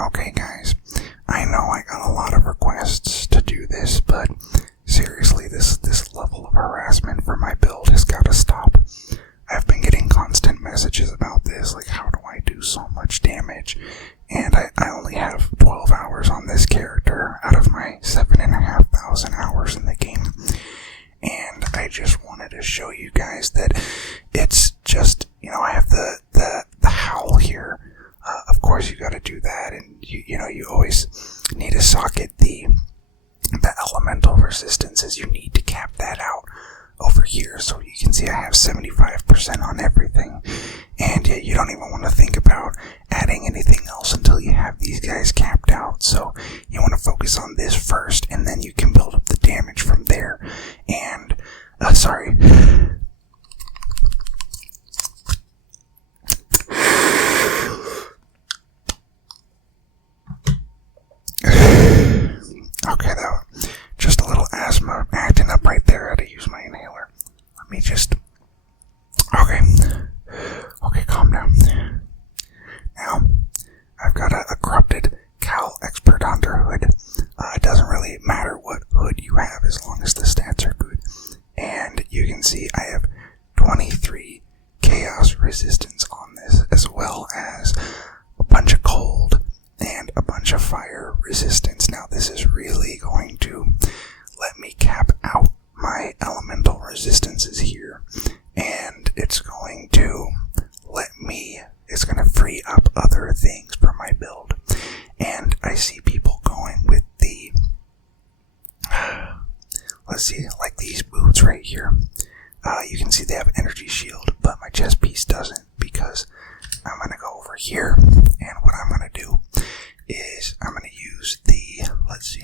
Okay guys, I know I got a lot of requests to do this, but seriously, this level of harassment for my build has got to stop. I've been getting constant messages about this, like how do I do so much damage? And I only have 12 hours on this character out of my 7,500 hours in the game. And I just wanted to show you guys that it's just, I have the howl here. Of course you gotta do that, and you always need to socket the elemental resistances. You need to cap that out over here, so you can see I have 75% on everything, and you don't even want to think about adding anything else until you have these guys capped out. So you want to focus on this first, and then you can build up the damage from there. And sorry. Okay, though, just a little asthma acting up right there. I had to use my inhaler. Let me just... Okay, calm down. Now, I've got a corrupted Cal Expert Hunter hood. It doesn't really matter what hood you have as long as the stats are good. And you can see I have 23 chaos resistance on this, as well as a bunch of cold and a bunch of fire resistance. Now this is really going to let me cap out my elemental resistances here, and it's going to free up other things for my build. And I see people going with the, let's see, like these boots right here. You can see they have energy shield, but my chest piece doesn't, because I'm going to go over here, and what I'm going to do is I'm going to use the, let's see,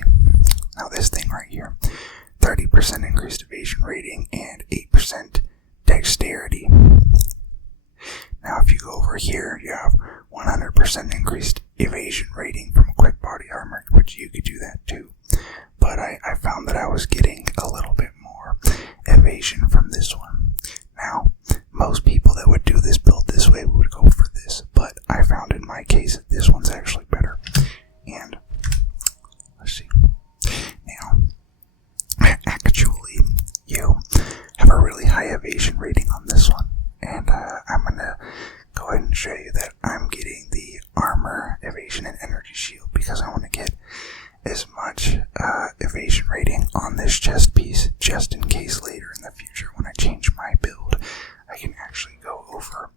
now this thing right here, 30% increased evasion rating and 8% dexterity. Now if you go over here, you have 100% increased evasion rating from quick body armor, which you could do that too. But I found that I was getting a little bit more evasion from this one. Now, most people that would do this build this way would go for this, but I found in my case that this one's actually better. And, let's see. Now, actually, you have a really high evasion rating on this one. And I'm going to go ahead and show you that I'm getting the armor, evasion, and energy shield because I want to get as much evasion rating on this chest piece just in case later in the future when I change my build I can actually go over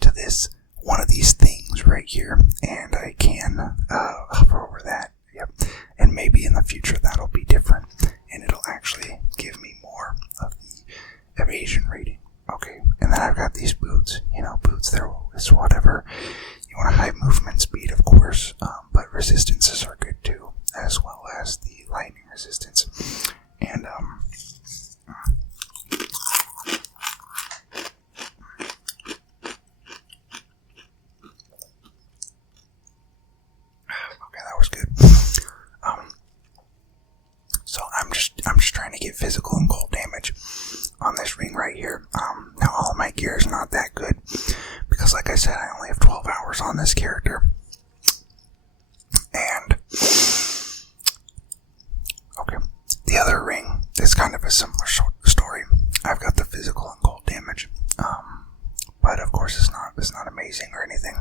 to this one of these things right here and I can hover over that. Yep. And maybe in the future that'll be different and it'll actually give me more of the evasion rating. Okay, and then I've got these boots. Boots, they're always whatever. You want a high movement speed, of course, but resistances are good too, as well as the lightning resistance. And, okay, that was good. So I'm just trying to get physical and cold damage on this ring right here. Now all of my gear is not that good because like I said, I only have 12 hours on this character. And okay, the other ring is kind of a similar story. I've got the physical and cold damage, but of course it's not amazing or anything.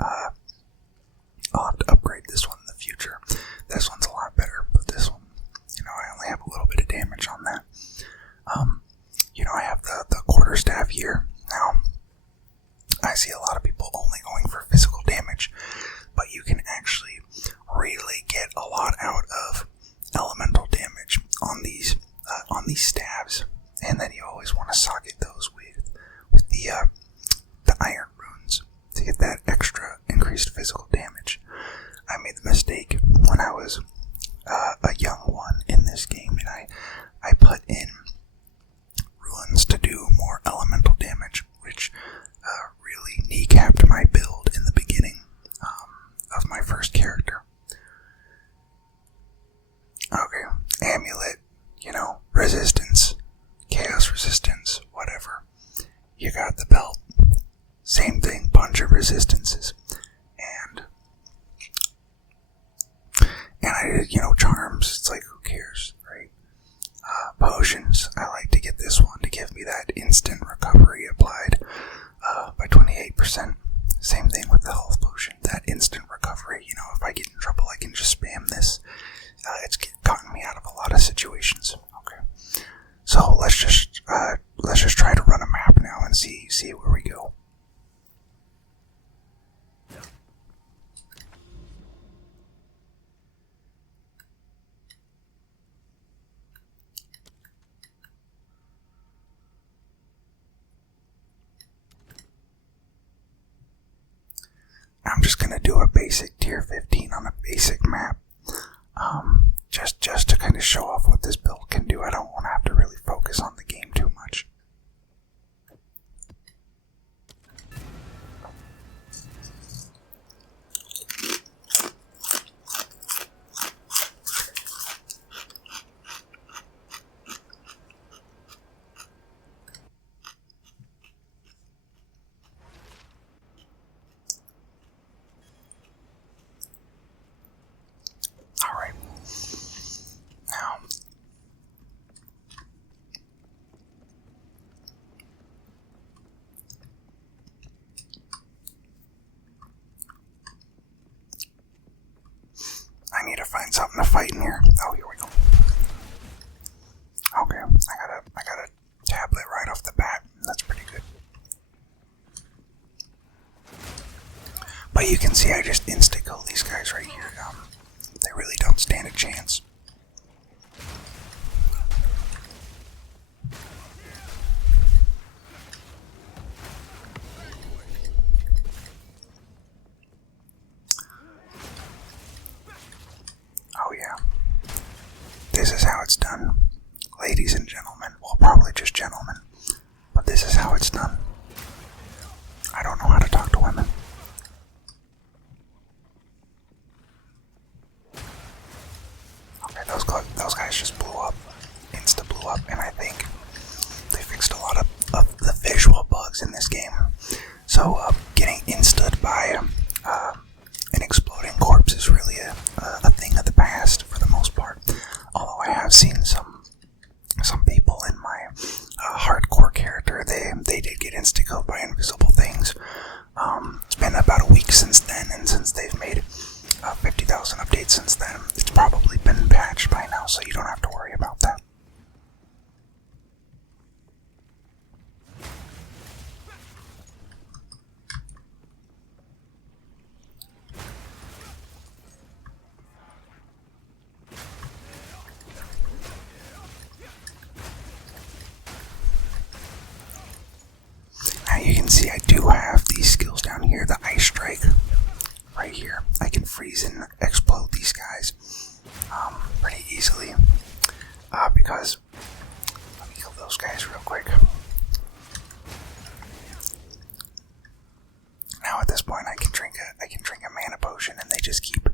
I'll have to upgrade this one in the future. This one's a lot better, but this one, I only have a little bit of damage on that. I have the quarterstaff here. Now, I see a lot of people only going for physical damage, but you can actually really get a lot out of elemental damage on these staves, and then you always want to socket those with the iron runes to get that extra increased physical damage. I made the mistake when I was a young one in this game, and I put in runes to do more elemental damage, which really kneecapped my build in the beginning of my first character. Okay, amulet, resistance, chaos resistance, whatever. You got the belt. Same thing, bunch of resistances. And instant recovery. You know, if I get in trouble, I can just spam this. It's gotten me out of a lot of situations. Okay, so let's just try to run a map now and see where we go. I'm just gonna do a basic tier 15 on a basic map, just to kind of show off what this build can do. I don't want to have to really focus on the game too much. I need to find something to fight in here. Oh, here we go. Okay, I got a tablet right off the bat. That's pretty good. But you can see I just insta-kill these guys right here. They really don't stand a chance. Oh yeah. This is how it's done. Ladies and gentlemen. Well, probably just gentlemen. But this is how it's done. I don't know how to talk to women. Okay, those guys just blew up. Insta blew up, and I think they fixed a lot of the visual bugs in this game. So, getting insta'd by an exploding corpse is really a thing of the past for the most part. Although I have seen some people in my hardcore character, they did get insta-killed by invisible things. It's been about a week since then, and since they've made 50,000 updates since then, it's probably been patched by now, so you don't have to worry about that. Now you can see I do have these skills down here, the ice strike right here. I can freeze and explode these guys pretty easily because let me kill those guys real quick. Now at this point I can drink a mana potion, and they just keep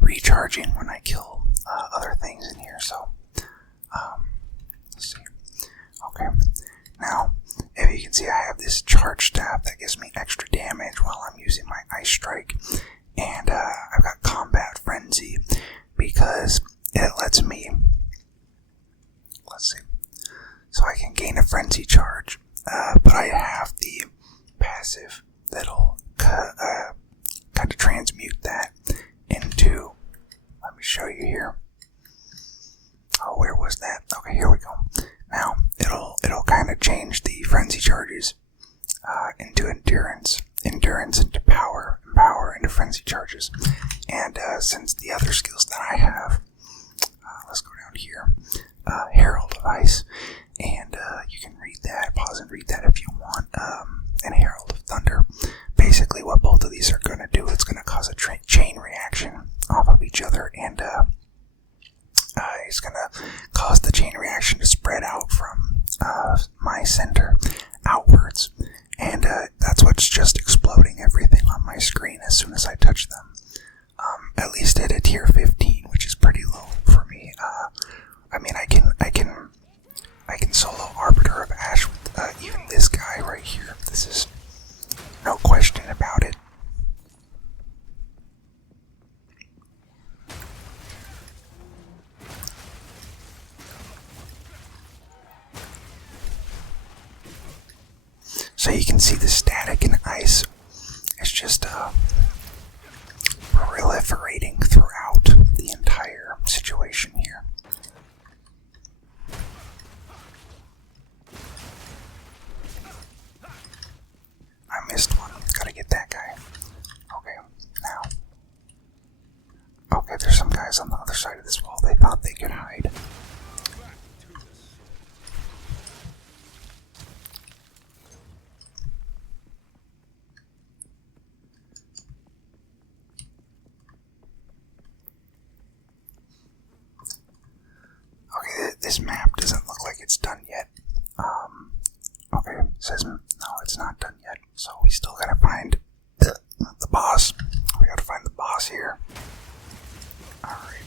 recharging when I kill other things in here. So let's see. Okay, now if you can see, I have this charge staff that gives me extra damage while I'm using my ice strike, and I've got combat frenzy because it lets me, let's see, so I can gain a frenzy charge, but I have the passive that'll kind of transmute that into, let me show you here. Oh, where was that? Okay, here we go. Now it'll kind of change the frenzy charges into endurance into power, and power into frenzy charges. And since the other skills that I have, let's go down here, Herald of Ice, and you can read that, pause and read that if you want, and Herald of Thunder. Basically what both of these are going to do, it's going to cause a chain reaction off of each other, and it's going to cause the chain reaction to spread out from my center outwards, and that's what's just exploding everything on my screen as soon as I touch them. At least at a tier 15, which is pretty low for me. I mean, I can solo Arbiter of Ash with even this guy right here. This is no question about it. So you can see the static in ice. It's just proliferating throughout the entire situation here. I missed one. Gotta get that guy. Okay, now. Okay, there's some guys on the other side of this wall. They thought they could hide. Okay, this map doesn't look like it's done yet. Okay, it says no, it's not done yet. So we still gotta find the boss. We gotta find the boss here. Alright.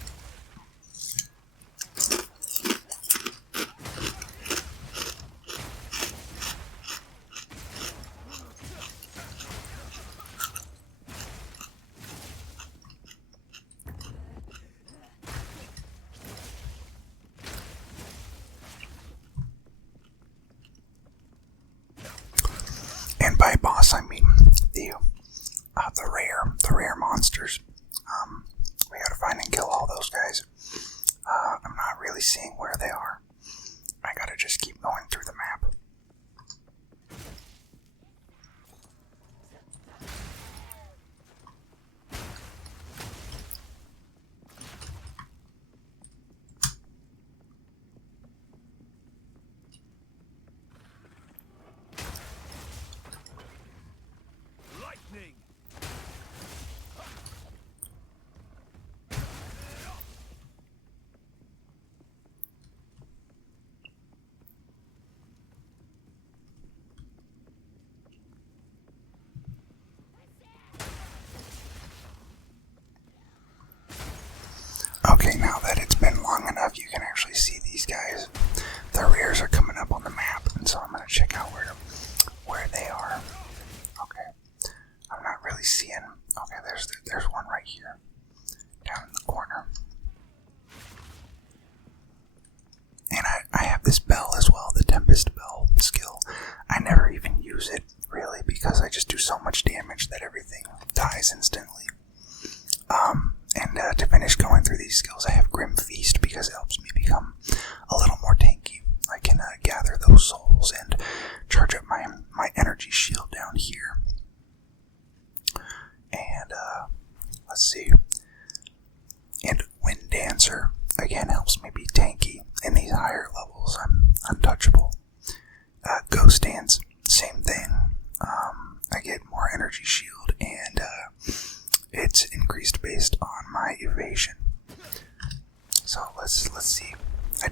And by boss, I mean the rare monsters. We gotta find and kill all those guys. I'm not really seeing where they are. I gotta just keep going through the map. Okay, now that it's been long enough, you can actually see these guys. The rears are coming up on the map, and so I'm gonna check out where they are. Okay, I'm not really seeing. Okay, there's one right here, down in the corner. And I have this bell as well, the Tempest Bell skill. I never even use it, really, because I just do so much damage that everything dies instantly. And to finish going through these skills, I have Grim Feast because it helps me become a little more tanky. I can gather those souls and charge up my energy shield down here. And let's see. And Wind Dancer again helps me be tanky. In these higher levels, I'm untouchable. Ghost Dance, same thing. I get more energy shield and it's increased based on my evasion. So let's see. I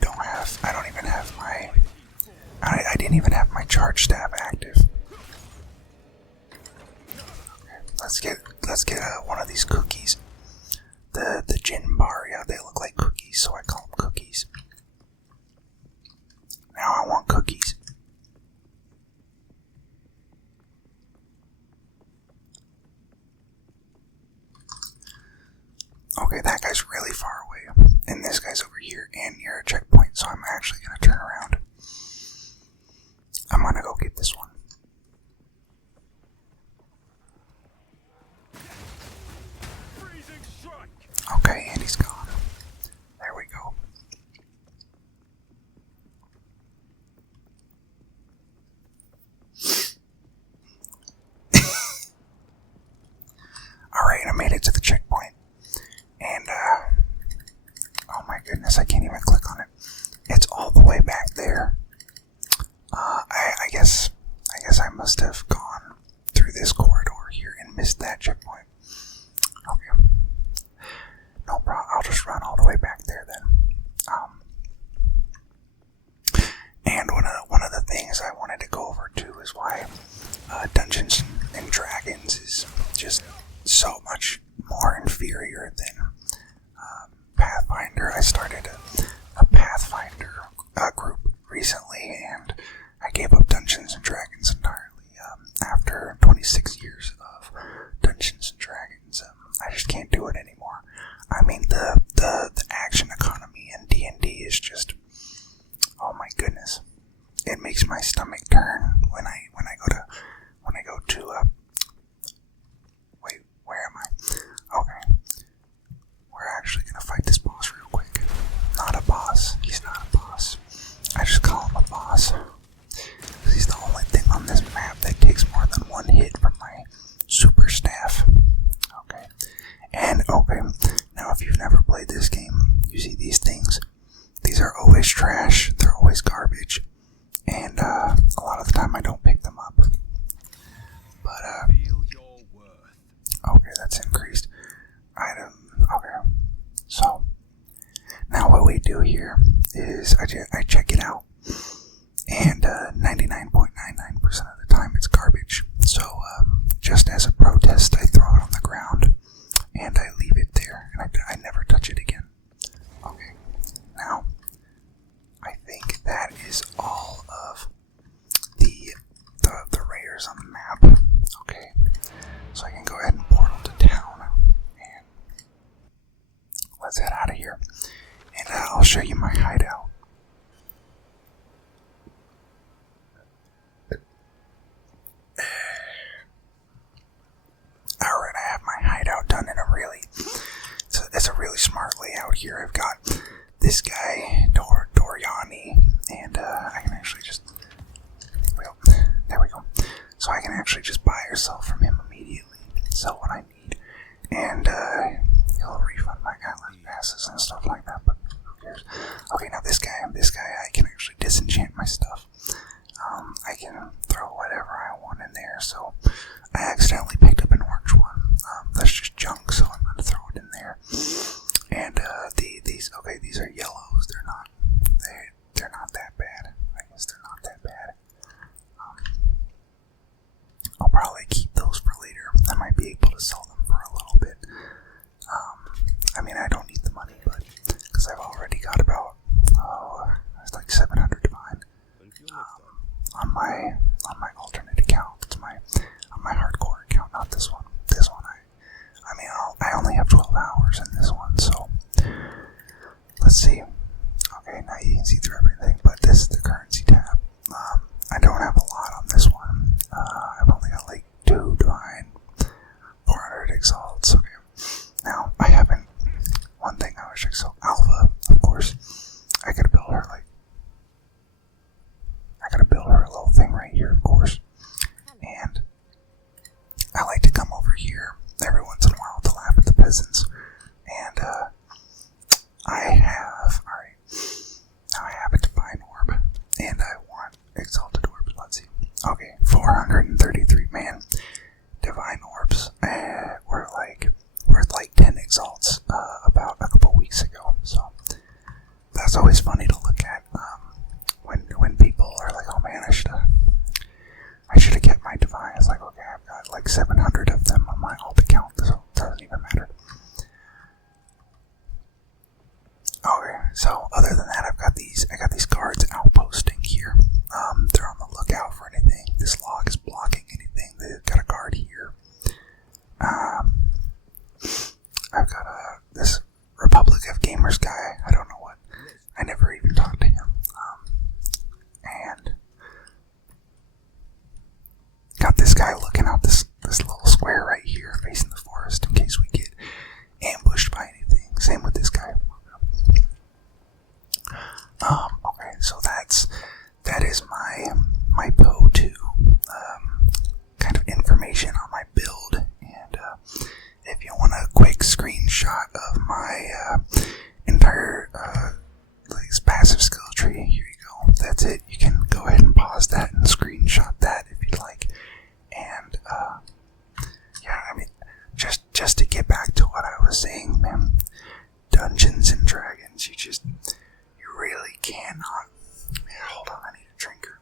didn't even have my charge staff active. Okay, let's get one of these cookies. The gin bar, yeah, they look like cookies, so I call them cookies. Now I want cookies. Okay, that guy's really far away, and this guy's over here and near a checkpoint, so I'm actually going to turn around. I'm going to go get this one. Okay, and he's gone. There we go. Alright, I made it to the checkpoint. And, oh my goodness, I can't even click on it. It's all the way back there. I guess I must have gone through this corridor here and missed that checkpoint. Okay. No problem, I'll just run all the way back there then. And one of the things I wanted to go over too is why Dungeons and Dragons is just so much more inferior than Pathfinder. I started a Pathfinder group recently, and I gave up Dungeons and Dragons entirely after 26 years of Dungeons and Dragons. I just can't do it anymore. I mean, the action economy in D&D is just, oh my goodness, it makes my stomach turn when I go to wait, where am I? Okay, And okay, now if you've never played this game, you see these things. These are always trash. They're always garbage. And a lot of the time I don't pick them up. But okay, that's increased. Item. Okay. So now what we do here is I check it out. And 99.99% of the time it's garbage. So just as a protest, I throw it on the ground and I leave it there, and I never touch it again. Okay, now I think that is all of the raiders on the map. Okay, so I can go ahead and portal to town, and let's head out of here. And I'll show you my hideout. Alright, I have my hideout done in a really, it's a really smart layout here. I've got this guy, Doriani, and I can actually just, well, there we go. So I can actually just buy or sell from him immediately, sell what I need, and he'll refund my atlas passes and stuff like that, but who cares? Okay, now this guy, I can actually disenchant my stuff. I can throw whatever I want in there, so I accidentally picked up an orange one. That's just junk, so I'm going to throw it in there. And these are yellows. They're not that bad. I guess they're not that bad. I'll probably keep those for later. I might be able to sell them for a little bit. I mean, I don't need the money, but because I've already got about it's like 700 divine on my alternate account. It's on my hardcore account, not this one. This one, I mean, I only have 12 hours in this one, so let's see. Okay, now you can see through everything, but this is the currency tab. I don't have a lot on this one. I've only got like 2 divine, 400 exalts. Okay, now I haven't. One thing I wish I saw Alpha, of course. I gotta build her a little thing right here, of course. And I like to come over here every once in a while to laugh at the peasants. And I have a divine orb, and I want exalted orbs. Let's see. Okay, 433 man. Divine orbs were worth like 10 exalts about a couple weeks ago. So that's always funny to look at. When people are like, oh man, I should have kept my divine. It's like, okay, I've got like 700 of them on my alt account, so it doesn't even matter. Okay, so other than that, I got these guards outposting here. They're on the lookout for anything. This log is blocking anything. They've got a guard here. I've got this Republic of Gamers guy. I don't know what. I never even talked to him. And got this guy looking out this little square right here, facing the forest, in case we get ambushed by anything. Same with this guy. Okay, so that is my go-to kind of information on my build. And if you want a quick screenshot of my entire passive skill tree, here you go. That's it. You can go ahead and pause that and screenshot that if you'd like. And yeah, I mean, just to get back to what I was saying, man, Dungeons and Dragons, you really cannot. Man, hold on, I need a drinker.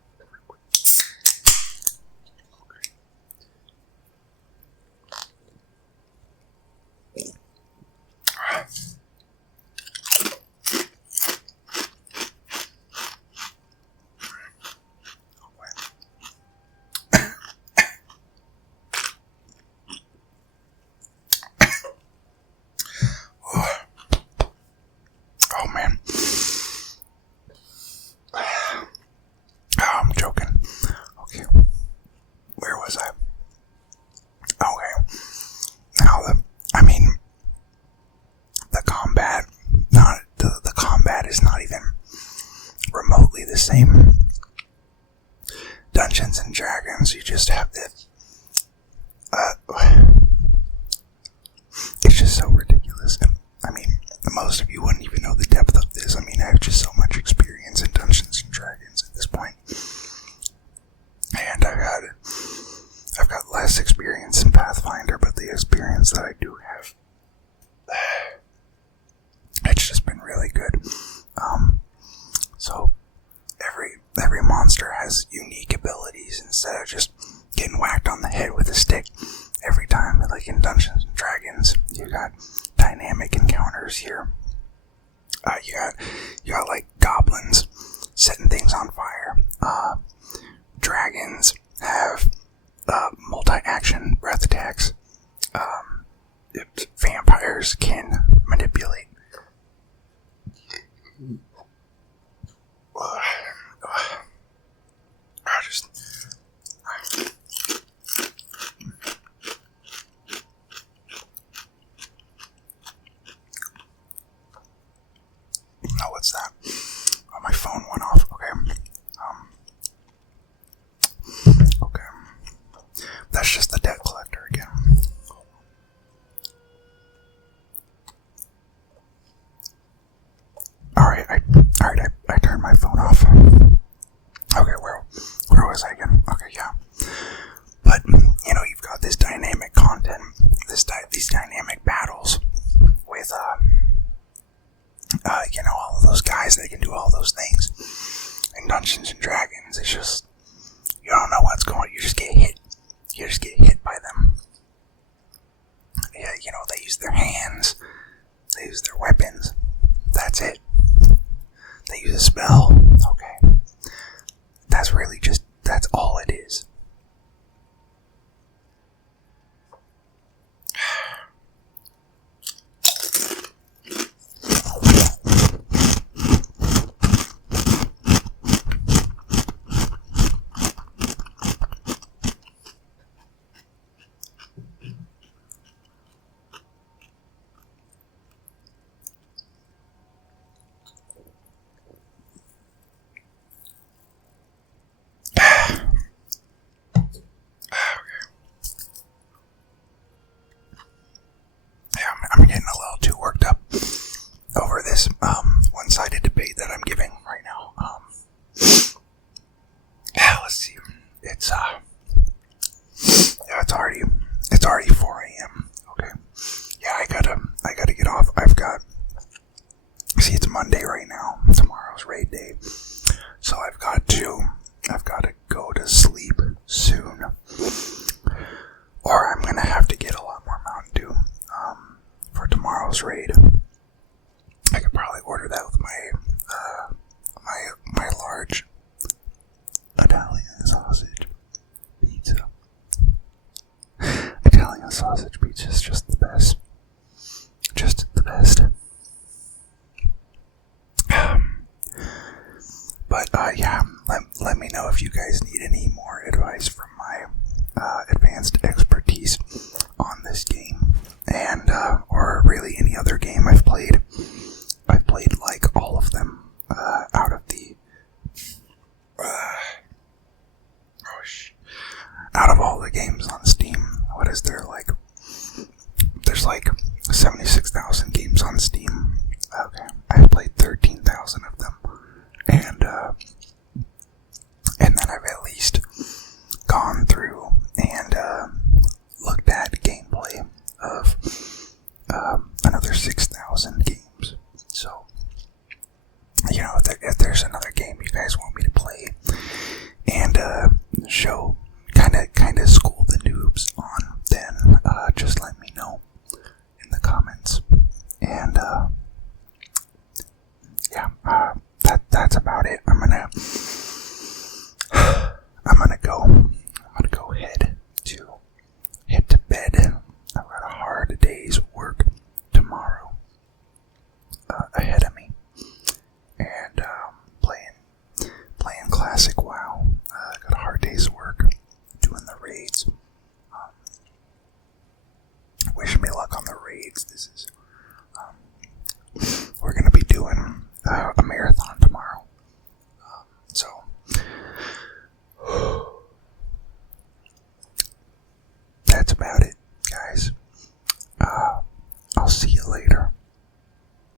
Oh man. Oh, I'm joking. Okay. Where was I? Okay. Now the combat is not even remotely the same. Dungeons and Dragons, you just have the it's just so ridiculous. most of you wouldn't even know the depth of this. I mean, I have just so much experience in Dungeons and Dragons at this point. And I've got less experience in Pathfinder, but the experience that I do have, it's just been really good. So every monster has unique abilities instead of just getting whacked on the head with a stick every time. Like in Dungeons and Dragons, you got dynamic encounters here. You got like goblins setting things on fire. Dragons have multi-action breath attacks. Vampires can manipulate. Oh, what's that? Oh, my phone went off. Okay. Okay. That's just the debt collector again. Alright, I turned my phone off. Okay, where was I again? Okay, yeah. But, you know, you've got this dynamic content, these dynamic battles with, you know, all of those guys that can do all those things. In Dungeons and Dragons, it's just, you don't know what's going on, you just get hit. You just get hit by them. Yeah, you know, they use their hands, they use their weapons, that's it. They use a spell, okay. That's really just, that's all it is. I'm getting a little too worked up over this one-sided debate that I'm giving right now. Yeah, let's see. It's already 4 a.m. Okay. Yeah, I gotta get off. See, it's Monday right now. Tomorrow's raid day, so I've got to go to sleep soon, or I'm gonna have to get a lot more Mountain Dew. For tomorrow's raid, I could probably order that with my large Italian sausage pizza. Italian sausage pizza is just the best. Just the best. But yeah, let me know if you guys need any more advice from my advanced expertise on this game, and or really any other game I've played. I've played like all of them out of the out of all the games on Steam. What is there, like? There's like 76,000 games on Steam. Okay, I've played 13,000 of them, and then I've at least gone through and looked at gameplay of another 6,000